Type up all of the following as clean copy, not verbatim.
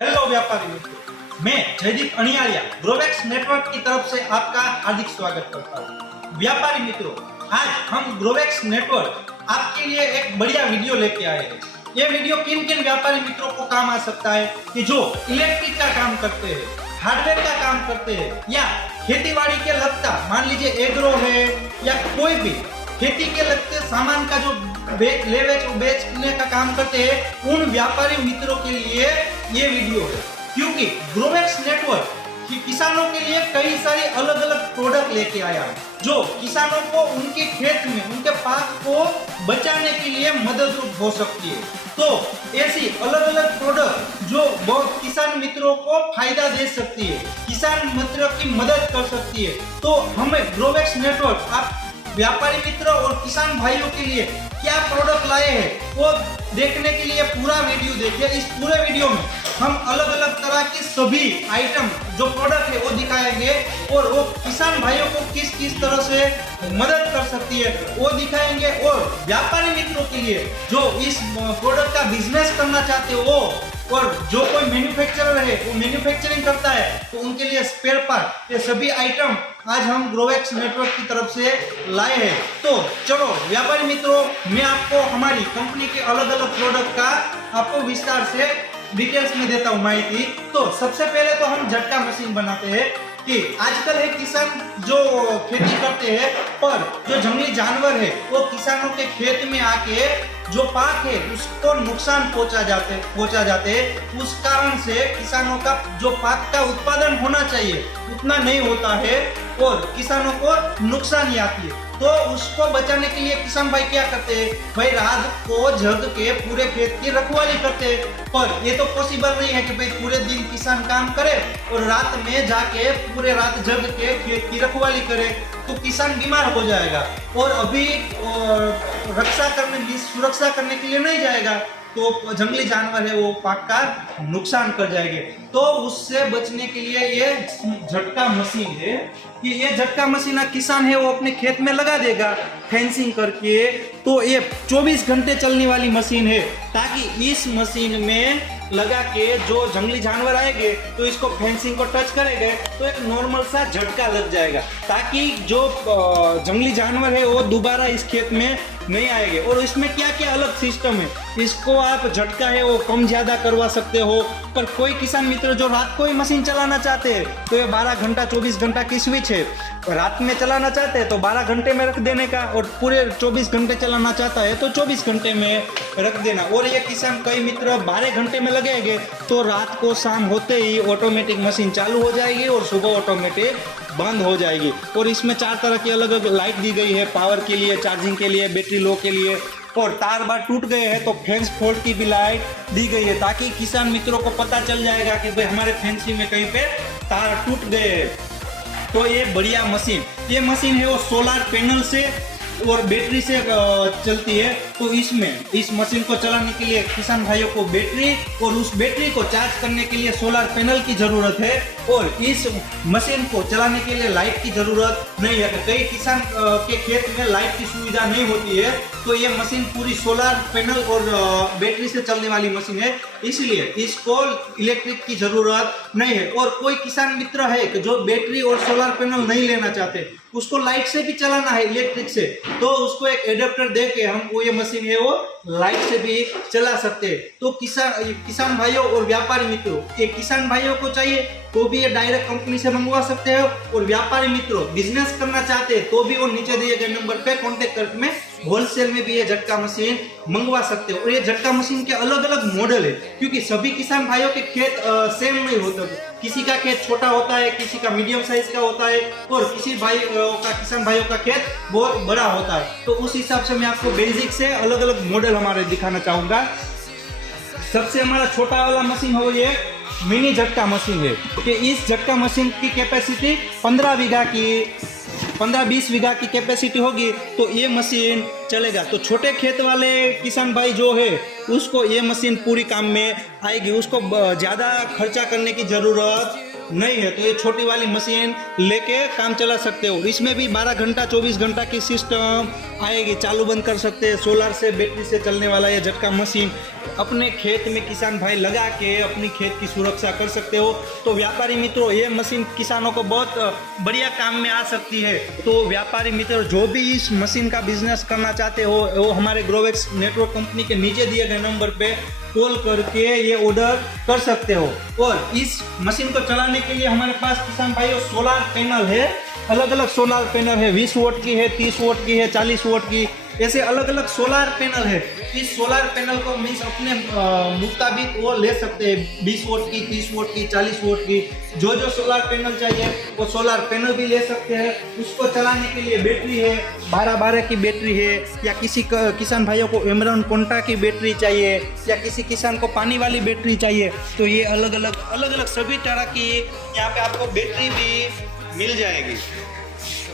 Hello व्यापारी मित्रों, मैं जयदीप अनियालिया ग्रोवेक्स नेटवर्क की तरफ से आपका हार्दिक स्वागत करता हूँ। व्यापारी मित्रों, आज हम ग्रोवेक्स नेटवर्क आपके लिए एक बढ़िया वीडियो लेके आए हैं। ये वीडियो किन किन व्यापारी मित्रों को काम आ सकता है कि जो इलेक्ट्रिक का काम करते हैं, हार्डवेयर का काम करते हैं या खेतीबाड़ी के लगता, मान लीजिए एग्रो है या कोई भी खेती के लगते सामान का जो बेचने का काम करते हैं, उन व्यापारी मित्रों के लिए ये वीडियो है। क्योंकि ग्रोवेक्स नेटवर्क किसानों के लिए कई सारी अलग अलग प्रोडक्ट लेके आया है जो किसानों को उनके खेत में उनके पाक को बचाने के लिए मददरूप हो सकती है। तो ऐसी अलग अलग प्रोडक्ट जो बहुत किसान मित्रों को फायदा दे सकती है, किसान मित्रों की मदद कर सकती है। तो हमें ग्रोवेक्स नेटवर्क आप व्यापारी मित्रों और किसान भाइयों के लिए क्या प्रोडक्ट लाए हैं वो देखने के लिए पूरा वीडियो देखिए। इस पूरे वीडियो में हम अलग अलग तरह के सभी आइटम जो प्रोडक्ट है वो दिखाएंगे और वो किसान भाइयों को किस किस तरह से मदद कर सकती है वो दिखाएंगे। और व्यापारी मित्रों के लिए जो इस प्रोडक्ट का बिजनेस करना चाहते हो वो और जो कोई मैन्युफैक्चरर है वो मैन्युफैक्चरिंग करता है तो उनके लिए स्पेयर पार्ट, ये सभी आइटम आज हम ग्रोवेक्स नेटवर्क की तरफ से लाए हैं। तो चलो व्यापारी मित्रों, मैं आपको हमारी कंपनी के अलग अलग प्रोडक्ट का आपको विस्तार से डिटेल्स में देता हूँ माहिती। तो सबसे पहले तो हम झटका मशीन बनाते हैं कि आजकल है किसान जो खेती करते हैं पर जो जंगली जानवर है वो किसानों के खेत में आके जो पाक है उसको नुकसान पहुंचा जाते हैं। उस कारण से किसानों का जो पाक का उत्पादन होना चाहिए उतना नहीं होता है और किसानों को नुकसान आती है। तो उसको बचाने के लिए किसान भाई क्या करते हैं, भाई रात को जग के पूरे खेत की रखवाली करते हैं। पर ये तो पॉसिबल नहीं है कि भाई पूरे दिन किसान काम करे और रात में जाके पूरे रात जग के खेत की रखवाली करे, तो किसान बीमार हो जाएगा और अभी सुरक्षा करने के लिए नहीं जाएगा तो जंगली जानवर है वो पाक का नुकसान कर जाएंगे। तो उससे बचने के लिए ये झटका मशीन है कि ये झटका मशीन किसान है वो अपने खेत में लगा देगा फेंसिंग करके। तो ये 24 घंटे चलने वाली मशीन है ताकि इस मशीन में लगा के जो जंगली जानवर आएंगे तो इसको फेंसिंग को टच करेंगे तो एक नॉर्मल सा झटका लग जाएगा ताकि जो जंगली जानवर है वो दोबारा इस खेत में नहीं आएंगे। और इसमें क्या क्या अलग सिस्टम है, इसको आप झटका है वो कम ज्यादा करवा सकते हो। पर कोई किसान मित्र जो रात को ही मशीन चलाना चाहते हैं तो ये 12 घंटा 24 घंटा की स्विच है। रात में चलाना चाहते हैं तो 12 घंटे में रख देने का और पूरे 24 घंटे चलाना चाहता है तो 24 घंटे में रख देना। और ये किसान कई मित्र 12 घंटे में लगेंगे तो रात को शाम होते ही ऑटोमेटिक मशीन चालू हो जाएगी और सुबह ऑटोमेटिक बंद हो जाएगी। और इसमें 4 तरह की अलग अलग लाइट दी गई है, पावर के लिए, चार्जिंग के लिए, बैटरी लो के लिए। और तार बार टूट गए हैं तो फेंस फॉल्ट की भी लाइट दी गई है ताकि किसान मित्रों को पता चल जाएगा कि भाई हमारे फेंसी में कहीं पे तार टूट गए हैं। तो ये बढ़िया मशीन, ये मशीन है वो सोलर पैनल से और बैटरी से चलती है। तो इस मशीन को चलाने के लिए किसान भाइयों को बैटरी और उस बैटरी को चार्ज करने के लिए सोलर पैनल की जरूरत है और इस मशीन को चलाने के लिए लाइट की जरूरत नहीं है। कई किसान के खेत में लाइट की सुविधा नहीं होती है तो ये मशीन पूरी सोलर पैनल और बैटरी से चलने वाली मशीन है, इसलिए इसको इलेक्ट्रिक की जरूरत नहीं है। और कोई किसान मित्र है कि जो बैटरी और सोलर पैनल नहीं लेना चाहते, उसको लाइट से भी चलाना है इलेक्ट्रिक से, तो उसको एक एडेप्टर दे के हम वो ये मशीन है वो लाइट से भी चला सकते हैं। तो किसान भाइयों और व्यापारी मित्रों, ये किसान भाइयों को चाहिए तो भी ये डायरेक्ट कंपनी से मंगवा सकते हो और व्यापारी मित्रों बिजनेस करना चाहते हैं तो भी वो नीचे दिए गए नंबर पे कांटेक्ट करके में होलसेल में भी ये झटका मशीन मंगवा सकते हो। और ये झटका मशीन के अलग अलग मॉडल है क्योंकि सभी किसान भाइयों के खेत सेम नहीं होते, किसी का खेत छोटा होता है, किसी का मीडियम साइज का होता है और किसान भाइयों का खेत बहुत बड़ा होता है। तो उस हिसाब से मैं आपको बेसिक से अलग अलग मॉडल हमारे दिखाना चाहूंगा। सबसे हमारा छोटा वाला मशीन हो ये मिनी झटका मशीन है कि इस झटका मशीन की कैपेसिटी 15-20 बीघा की कैपेसिटी होगी तो ये मशीन चलेगा। तो छोटे खेत वाले किसान भाई जो है उसको ये मशीन पूरी काम में आएगी, उसको ज़्यादा खर्चा करने की ज़रूरत नहीं है। तो ये छोटी वाली मशीन लेके काम चला सकते हो। इसमें भी 12 घंटा 24 घंटा की सिस्टम आएगी, चालू बंद कर सकते हैं। सोलर से, बैटरी से चलने वाला ये झटका मशीन अपने खेत में किसान भाई लगा के अपनी खेत की सुरक्षा कर सकते हो। तो व्यापारी मित्रों, ये मशीन किसानों को बहुत बढ़िया काम में आ सकती है। तो व्यापारी मित्रों, जो भी इस मशीन का बिजनेस करना चाहते हो, वो हमारे ग्रोवेक्स नेटवर्क कंपनी के नीचे दिए गए नंबर पे कॉल करके ये ऑर्डर कर सकते हो। और इस मशीन को चलाने के लिए हमारे पास किसान भाइयों सोलर पैनल है, अलग अलग सोलर पैनल है, 20 वोट की है, 30 वोट की है, 40 वोट की, ऐसे अलग अलग सोलर पैनल है। इस सोलर पैनल को मीन्स अपने मुताबिक वो ले सकते हैं, 20 वोट की, 30 वोट की, 40 वोट की, जो जो सोलर पैनल चाहिए वो सोलर पैनल भी ले सकते हैं। उसको चलाने के लिए बैटरी है, 12 की बैटरी है, या किसी किसान भाइयों को एमरॉन कोंटा की बैटरी चाहिए, या किसी किसान को पानी वाली बैटरी चाहिए, तो ये अलग अलग सभी तरह की यहाँ पे आपको बैटरी भी मिल जाएगी।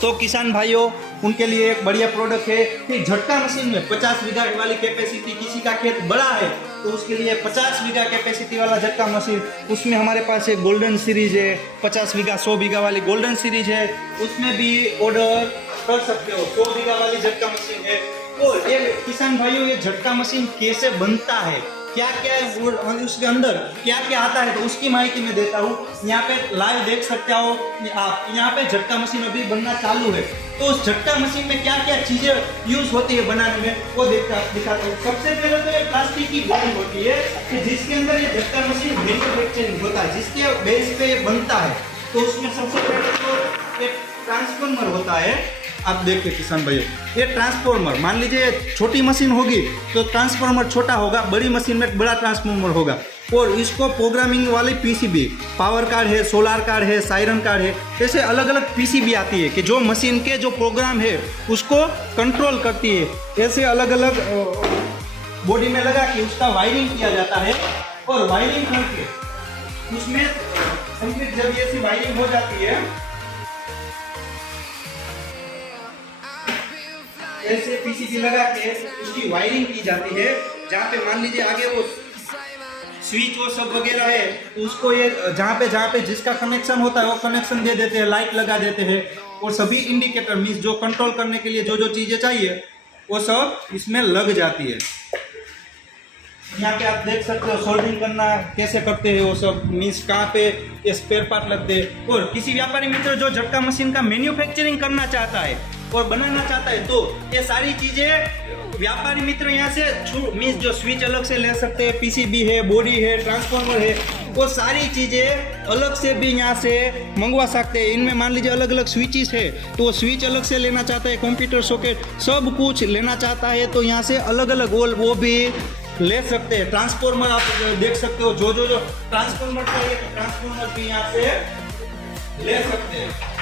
तो किसान भाइयों, उनके लिए एक बढ़िया प्रोडक्ट है कि झटका मशीन में 50 बीघा वाली कैपेसिटी, किसी का खेत बड़ा है तो उसके लिए 50 बीघा कैपेसिटी वाला झटका मशीन, उसमें हमारे पास एक गोल्डन सीरीज है, 50 बीघा 100 बीघा वाली गोल्डन सीरीज है, उसमें भी ऑर्डर कर सकते हो। 100 बीघा वाली झटका मशीन है। और ये किसान भाइयों, ये झटका मशीन कैसे बनता है, क्या क्या है उसके अंदर क्या क्या आता है, तो उसकी माहिती मैं देता हूँ। यहाँ पे लाइव देख सकते हो आप, यहाँ पे झटका मशीन अभी बनना चालू है। तो उस झटका मशीन में क्या क्या चीजें यूज होती है बनाने में, वो दिखाता हूँ। सबसे पहले तो ये प्लास्टिक की बॉडी होती है कि जिसके अंदर ये झटका मशीन मैन्युफैक्चरिंग होता है, जिसके बेस पे बनता है। तो उसमें सबसे पहले तो एक ट्रांसफॉर्मर होता है। आप देखिए किसान भाइयों, ये ट्रांसफॉर्मर, मान लीजिए छोटी मशीन होगी तो ट्रांसफॉर्मर छोटा होगा, बड़ी मशीन में बड़ा ट्रांसफॉर्मर होगा। और इसको प्रोग्रामिंग वाली पीसीबी, पावर कार्ड है, सोलर कार्ड है, सायरन कार्ड है, ऐसे अलग अलग पीसीबी आती है कि जो मशीन के जो प्रोग्राम है उसको कंट्रोल करती है। ऐसे अलग अलग बॉडी में लगा के उसका वायरिंग किया जाता है। और वायरिंग करके उसमें कंप्लीट जब ऐसी वायरिंग हो जाती है, ऐसे पीसीबी लगा के उसकी वायरिंग की जाती है। जहाँ पे मान लीजिए आगे वो स्विच वो सब वगैरह है, तो उसको ये जहाँ पे जिसका कनेक्शन होता है वो कनेक्शन दे देते हैं, लाइट लगा देते हैं। और सभी इंडिकेटर मीन्स जो कंट्रोल करने के लिए जो जो चीज़ें चाहिए वो सब इसमें लग जाती है। यहाँ पे आप देख सकते हो सोल्डरिंग करना कैसे करते हैं वो सब, मीन्स कहाँ पे स्पेयर पार्ट लगते हैं। और किसी व्यापारी मित्र जो झटका मशीन का मैन्युफैक्चरिंग करना चाहता है और बनाना चाहता है, तो ये सारी चीजें व्यापारी मित्र यहाँ से मीन्स जो स्विच अलग से ले सकते हैं, पीसीबी है, बॉडी है, ट्रांसफॉर्मर है, वो सारी चीजें अलग से भी यहाँ से मंगवा सकते हैं। इनमें मान लीजिए अलग अलग स्विचेस है, तो वो स्विच अलग से लेना चाहता है, कंप्यूटर सॉकेट सब कुछ लेना चाहता है, तो यहाँ से अलग अलग वो भी ले सकते हैं। ट्रांसफॉर्मर आप देख सकते हो, जो जो जो ट्रांसफॉर्मर चाहिए तो ट्रांसफॉर्मर भी यहाँ से ले सकते हैं।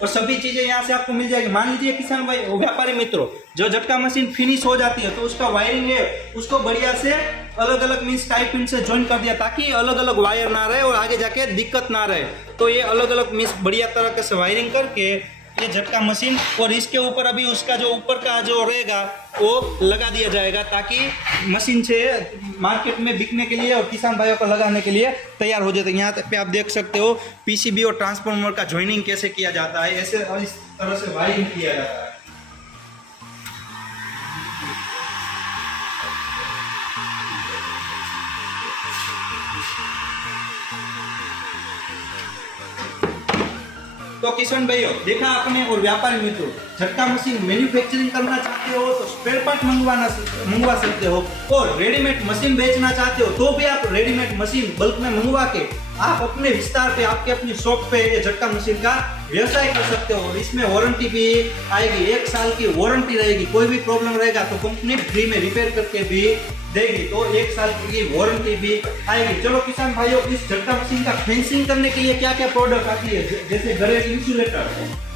और सभी चीजें यहाँ से आपको मिल जाएगी। मान लीजिए किसान भाई व्यापारी मित्रों, जो झटका मशीन फिनिश हो जाती है तो उसका वायरिंग है उसको बढ़िया से अलग अलग मीन्स टाइप पिन से ज्वाइन कर दिया, ताकि अलग अलग वायर ना रहे और आगे जाके दिक्कत ना रहे। तो ये अलग अलग मीन्स बढ़िया तरह से वायरिंग करके ये झटका मशीन, और इसके ऊपर अभी उसका जो ऊपर का जो रहेगा वो लगा दिया जाएगा, ताकि मशीन से मार्केट में बिकने के लिए और किसान भाइयों को लगाने के लिए तैयार हो जाते हैं। यहाँ पे आप देख सकते हो पीसीबी और ट्रांसफार्मर का ज्वाइनिंग कैसे किया जाता है, ऐसे और इस तरह से वायरिंग किया जाता है। तो किसान भाइयों देखा आपने, और व्यापारी मित्रों झटका मशीन मैन्युफैक्चरिंग करना चाहते हो तो स्पेयर पार्ट मंगवा सकते हो, और रेडीमेड मशीन बेचना चाहते हो तो भी आप रेडीमेड मशीन बल्क में मंगवा के आप अपने विस्तार पे, आपके अपनी शॉप पे ये झटका मशीन का व्यवसाय कर सकते हो। और इसमें वारंटी भी आएगी, 1 साल की वारंटी रहेगी। कोई भी प्रॉब्लम रहेगा तो कंपनी फ्री में रिपेयर करके भी देगी, तो 1 साल की वारंटी भी आएगी। चलो किसान भाइयों, इस झटका मशीन का फेंसिंग करने के लिए क्या क्या प्रोडक्ट आती है, जैसे घरे इंसुलेटर।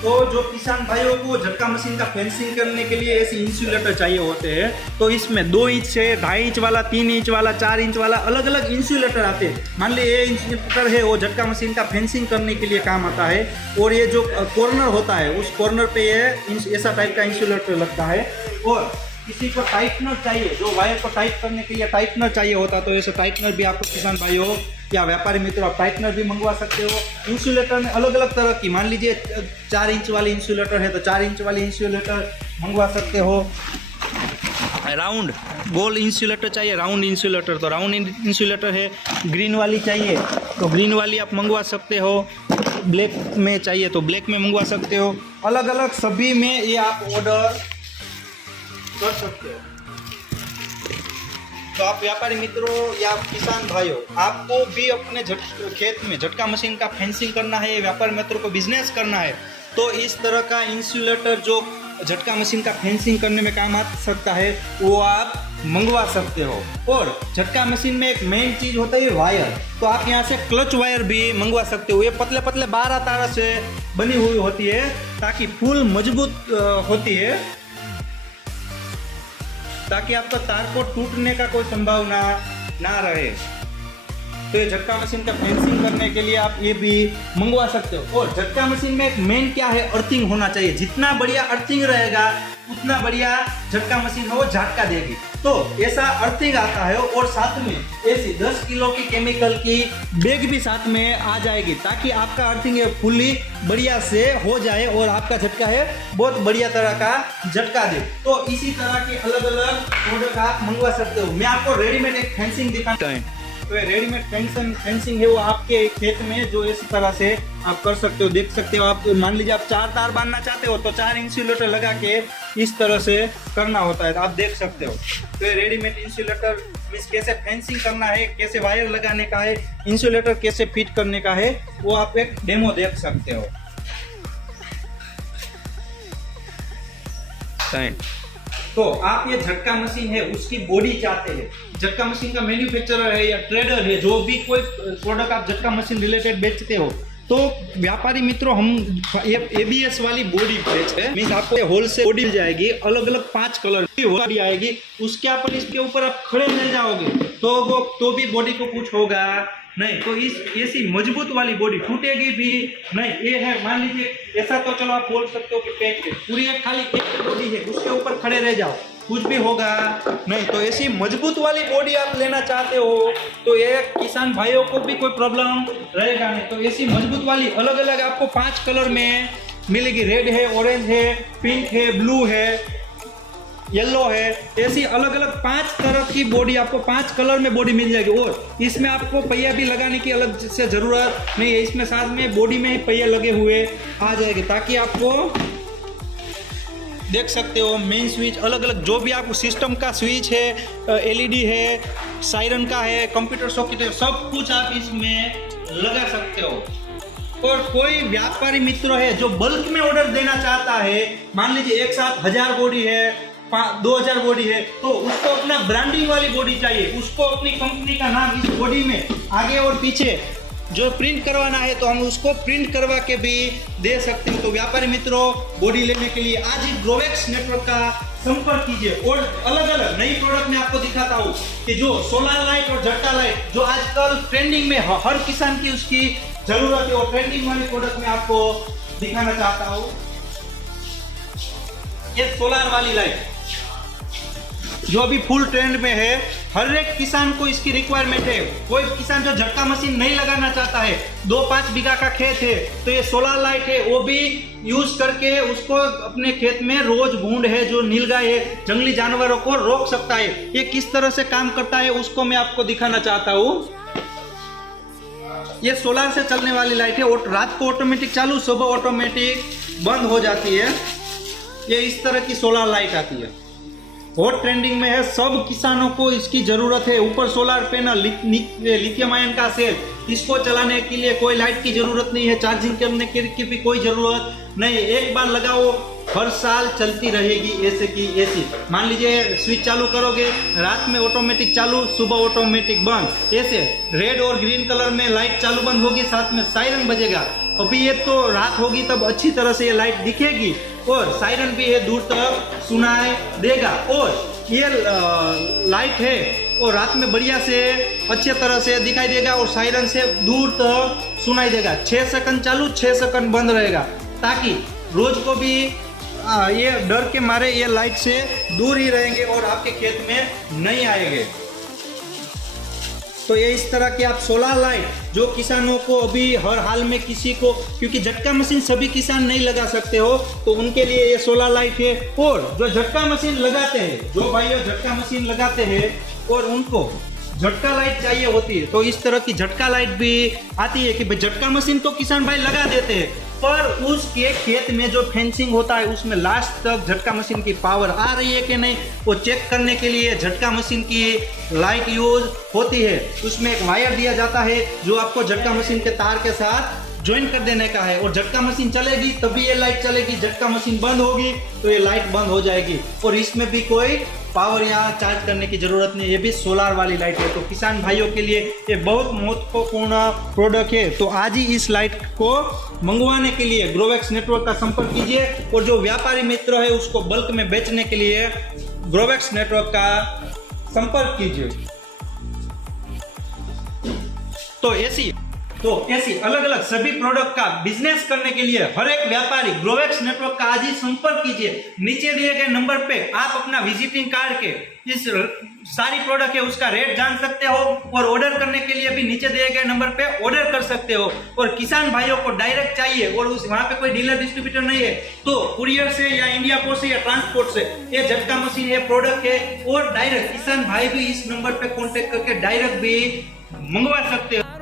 तो जो किसान भाइयों को झटका मशीन का फेंसिंग करने के लिए ऐसे इंसुलेटर चाहिए होते हैं, तो इसमें 2 इंच से 2.5 इंच वाला, 3 इंच वाला, 4 इंच वाला अलग अलग इंसुलेटर आते हैं। मान ली ये इंसुलेटर है वो झटका मशीन का फेंसिंग करने के लिए काम आता है। और ये जो कॉर्नर होता है उस कॉर्नर पे ये ऐसा टाइप का इंसुलेटर लगता है। और किसी को टाइटनर चाहिए, जो वायर को टाइट करने के लिए टाइटनर चाहिए होता, तो ऐसे टाइटनर भी आपको किसान भाइयों या व्यापारी मित्रों आप टाइटनर भी मंगवा सकते हो। इंसुलेटर में अलग अलग तरह की, मान लीजिए 4 इंच वाली इंसुलेटर है तो 4 इंच वाली इंसुलेटर मंगवा सकते हो। राउंड गोल इंसुलेटर चाहिए, राउंड इंसुलेटर तो राउंड इंसुलेटर है। ग्रीन वाली चाहिए तो ग्रीन वाली आप मंगवा सकते हो। ब्लैक में चाहिए तो ब्लैक में मंगवा सकते हो। अलग अलग सभी में ये आप ऑर्डर कर सकते हो। तो आप व्यापारी मित्रों या किसान भाइयों, आपको भी अपने खेत में झटका मशीन का फेंसिंग करना है, व्यापारी मित्रों को बिजनेस करना है, तो इस तरह का इंसुलेटर जो झटका मशीन का फेंसिंग करने में काम आ सकता है वो आप मंगवा सकते हो। और झटका मशीन में एक मेन चीज होता है वायर, तो आप यहाँ से क्लच वायर भी मंगवा सकते हो। ये पतले पतले 12 तारा से बनी हुई होती है ताकि फुल मजबूत होती है, ताकि आपका तार को टूटने का कोई संभावना ना रहे। तो ये झटका मशीन का फेंसिंग करने के लिए आप ये भी मंगवा सकते हो। और झटका मशीन में एक मेन क्या है, अर्थिंग होना चाहिए। जितना बढ़िया अर्थिंग रहेगा उतना बढ़िया झटका मशीन है वो झटका देगी। तो ऐसा अर्थिंग आता है और साथ में ऐसी 10 किलो की केमिकल की बैग भी साथ में आ जाएगी, ताकि आपका अर्थिंग फुल्ली बढ़िया से हो जाए और आपका झटका है बहुत बढ़िया तरह का झटका दे। तो इसी तरह के अलग अलग प्रोडक्ट आप मंगवा सकते हो। मैं आपको रेडीमेड एक फेंसिंग दिखाता हूँ। तो ये रेडीमेड फेंसिंग है वो आपके खेत में जो इस तरह से आप कर सकते हो, देख सकते हो। आप मान लीजिए आप 4 तार बांधना चाहते हो तो 4 इंसुलेटर लगा के इस तरह से करना होता है, तो आप देख सकते हो। तो ये रेडीमेड इंसुलेटर मीन्स कैसे फेंसिंग करना है, कैसे वायर लगाने का है, इंसुलेटर कैसे फिट करने का है, वो आप एक डेमो देख सकते हो। तो आप ये झटका मशीन है उसकी बॉडी चाहते हैं, झटका मशीन का मैन्युफैक्चरर है या ट्रेडर है, जो भी कोई प्रोडक्ट आप झटका मशीन रिलेटेड बेचते हो, तो व्यापारी मित्रों हम ये ABS वाली बॉडी बेचते हैं। मीन्स आपको होलसेल बॉडी मिल जाएगी, अलग अलग 5 कलर की बॉडी आएगी। उसके आप इसके ऊपर आप खड़े मिल जाओगे तो भी बॉडी को कुछ होगा नहीं। तो इस ऐसी मजबूत वाली बॉडी टूटेगी भी नहीं। ये है, मान लीजिए ऐसा तो चलो आप बोल सकते हो कि पैक है, पूरी एक खाली एक बॉडी है, उसके ऊपर खड़े रह जाओ, कुछ भी होगा नहीं। तो ऐसी मजबूत वाली बॉडी आप लेना चाहते हो तो ये किसान भाइयों को भी कोई प्रॉब्लम रहेगा नहीं। तो ऐसी मजबूत वाली अलग अलग आपको 5 कलर में मिलेगी। रेड है, ऑरेंज है, पिंक है, ब्लू है, येलो है। ऐसी अलग अलग 5 तरह की बॉडी आपको 5 कलर में बॉडी मिल जाएगी। और इसमें आपको पहिया भी लगाने की अलग से जरूरत नहीं है, इसमें साथ में बॉडी में ही पहिया लगे हुए आ जाएंगे, ताकि आपको देख सकते हो मेन स्विच अलग अलग जो भी आपको सिस्टम का स्विच है, LED है, सायरन का है, कंप्यूटर सॉकेट है, सब कुछ आप इसमें लगा सकते हो। और कोई व्यापारी मित्र है जो बल्क में ऑर्डर देना चाहता है, मान लीजिए एक साथ 1000 बॉडी है, 2000 बॉडी है, तो उसको अपना ब्रांडिंग वाली बॉडी चाहिए, उसको अपनी कंपनी का नाम इस बॉडी में आगे और पीछे जो प्रिंट करवाना है तो हम उसको प्रिंट करवा के भी दे सकते हैं। तो व्यापारी मित्रों बॉडी लेने के लिए आज ही ग्रोवेक्स नेटवर्क का संपर्क कीजिए। और अलग अलग नई प्रोडक्ट मैं आपको दिखाता हूँ कि जो सोलर लाइट और झटका लाइट जो आजकल ट्रेंडिंग में हर किसान की उसकी जरूरत है, और ट्रेंडिंग वाली प्रोडक्ट मैं आपको दिखाना चाहता हूँ। ये सोलर वाली लाइट जो अभी फुल ट्रेंड में है, हर एक किसान को इसकी रिक्वायरमेंट है। कोई किसान जो झटका मशीन नहीं लगाना चाहता है, 2-5 बीघा का खेत है, तो ये सोलर लाइट है वो भी यूज करके उसको अपने खेत में रोज भूंड है जो नीलगाय है, जंगली जानवरों को रोक सकता है। ये किस तरह से काम करता है उसको मैं आपको दिखाना चाहता हूँ। ये सोलर से चलने वाली लाइट है, और रात को ऑटोमेटिक चालू, सुबह ऑटोमेटिक बंद हो जाती है। ये इस तरह की सोलर लाइट आती है, बहुत ट्रेंडिंग में है, सब किसानों को इसकी जरूरत है। ऊपर सोलर पैनल, लिथियम आयन का सेल, इसको चलाने के लिए कोई लाइट की जरूरत नहीं है, चार्जिंग करने की भी कोई जरूरत नहीं है। एक बार लगाओ हर साल चलती रहेगी ऐसे की ऐसी। मान लीजिए स्विच चालू करोगे, रात में ऑटोमेटिक चालू, सुबह ऑटोमेटिक बंद, ऐसे रेड और ग्रीन कलर में लाइट चालू बंद होगी, साथ में सायरन बजेगा। अभी ये तो रात होगी तब अच्छी तरह से ये लाइट दिखेगी, और सायरन भी है दूर तक सुनाई देगा। और ये लाइट है और रात में बढ़िया से अच्छे तरह से दिखाई देगा, और सायरन से दूर तक सुनाई देगा। 6 सेकंड चालू, 6 सेकंड बंद रहेगा, ताकि रोज को भी ये डर के मारे ये लाइट से दूर ही रहेंगे और आपके खेत में नहीं आएंगे। तो ये इस तरह की आप सोलर लाइट जो किसानों को अभी हर हाल में किसी को, क्योंकि झटका मशीन सभी किसान नहीं लगा सकते हो, तो उनके लिए ये सोलर लाइट है। और जो झटका मशीन लगाते हैं, जो भाइयों झटका मशीन लगाते हैं और उनको झटका लाइट चाहिए होती है, तो इस तरह की झटका लाइट भी आती है कि भाई झटका मशीन तो किसान भाई लगा देते हैं, पर उसके खेत में जो फेंसिंग होता है उसमें लास्ट तक झटका मशीन की पावर आ रही है कि नहीं, वो चेक करने के लिए झटका मशीन की लाइट यूज होती है। उसमें एक वायर दिया जाता है जो आपको झटका मशीन के तार के साथ ज्वाइन कर देने का है, और झटका मशीन चलेगी तभी ये लाइट चलेगी, झटका मशीन बंद होगी तो ये लाइट बंद हो जाएगी। और इसमें भी कोई पावर यहाँ चार्ज करने की जरूरत नहीं, ये भी सोलार वाली लाइट है। तो किसान भाइयों के लिए ये बहुत महत्वपूर्ण प्रोडक्ट है। तो आज ही इस लाइट को मंगवाने के लिए ग्रोवेक्स नेटवर्क का संपर्क कीजिए, और जो व्यापारी मित्र है उसको बल्क में बेचने के लिए ग्रोवेक्स नेटवर्क का संपर्क कीजिए। तो ऐसी अलग अलग सभी प्रोडक्ट का बिजनेस करने के लिए हर एक व्यापारी ग्रोवेक्स नेटवर्क का आज ही संपर्क कीजिए। नीचे दिए गए नंबर पे आप अपना विजिटिंग कार्ड के इस सारी प्रोडक्ट है उसका रेट जान सकते हो, और ऑर्डर करने के लिए भी नीचे दिए गए नंबर पे ऑर्डर कर सकते हो। और किसान भाइयों को डायरेक्ट चाहिए और उस वहां पे कोई डीलर डिस्ट्रीब्यूटर नहीं है, तो कुरियर से या इंडिया पोस्ट से या ट्रांसपोर्ट से ये झटका मशीन है प्रोडक्ट है, और डायरेक्ट किसान भाई भी इस नंबर पे कॉन्टेक्ट करके डायरेक्ट भी मंगवा सकते हो।